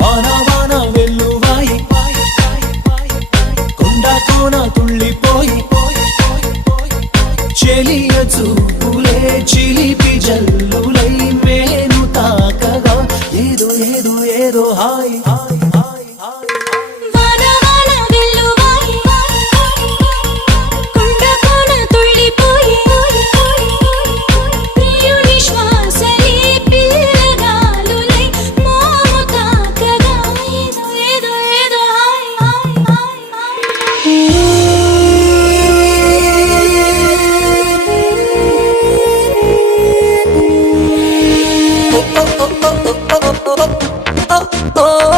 వాన వాన వెల్లువాయి కొండ కోన తుళ్ళిపోయి చెలియ చూపులే చిలిపి జల్లులై మేను తాకగా ఏదో ఏదో ఏదో హాయ్ oh